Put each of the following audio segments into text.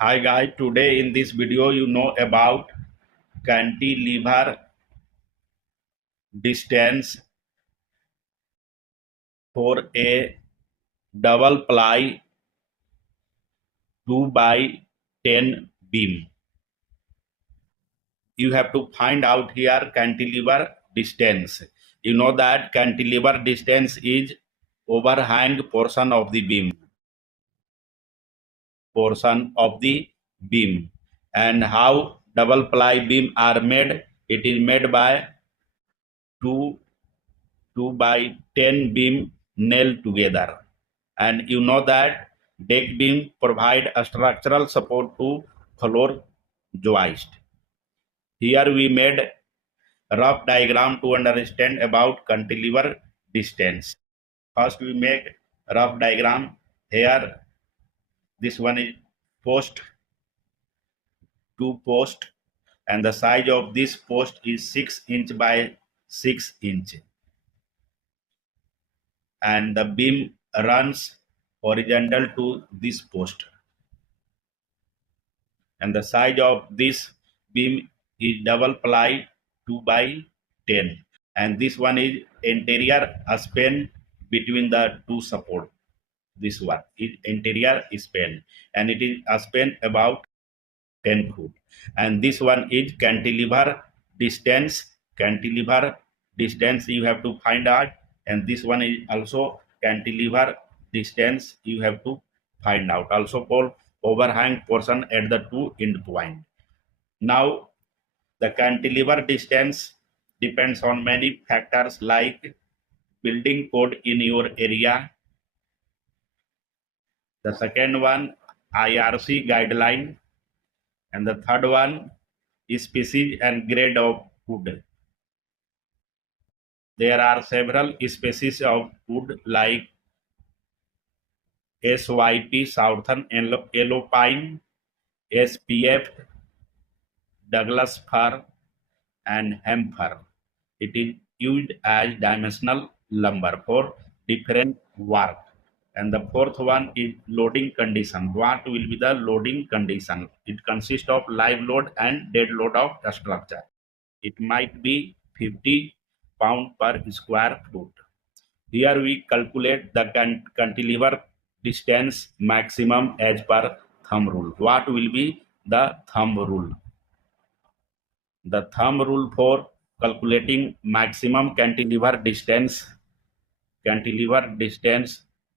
Hi guys, today in this video you know about cantilever distance for a double ply 2 by 10 beam. You have to find out here cantilever distance. You know that cantilever distance is overhang portion of the beam and how double ply beam are made. It is made by two 2 by 10 beam nailed together. And you know that deck beam provide a structural support to floor joist. Here we made a rough diagram to understand about cantilever distance. First we make a rough diagram. Here this one is post, two post, and the size of this post is 6 inch by 6 inch, and the beam runs horizontal to this post, and the size of this beam is double ply 2 by 10, and this one is interior span between the two support. This one is interior span and it is a span about 10 foot, and this one is cantilever distance you have to find out, and this one is also cantilever distance you have to find out, also called overhang portion at the two end point. Now the cantilever distance depends on many factors like building code in your area. The second one, IRC guideline, and the third one is species and grade of wood. There are several species of wood like SYP, Southern Yellow Pine, SPF, Douglas Fir, and Hemp Fir. It is used as dimensional lumber for different work. And the fourth one is loading condition. What will be the loading condition? It consists of live load and dead load of the structure. It might be 50 pound per square foot. Here we calculate the cantilever distance maximum as per thumb rule. What will be the thumb rule? The thumb rule for calculating maximum cantilever distance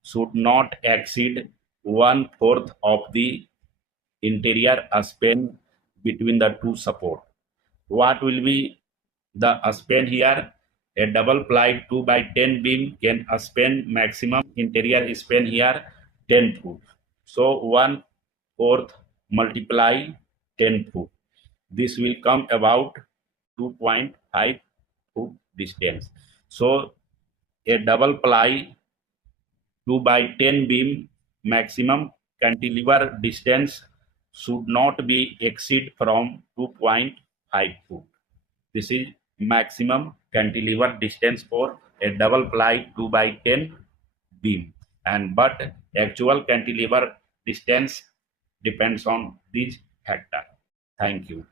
should not exceed 1/4 of the interior span between the two support. What will be the span here? A double ply 2 by 10 beam can span maximum interior span here 10 foot. So 1/4 multiply 10 foot. This will come about 2.5 foot distance. So a double ply 2 by 10 beam maximum cantilever distance should not be exceed from 2.5 foot. This is maximum cantilever distance for a double ply 2 by 10 beam, and but actual cantilever distance depends on these factors. Thank you.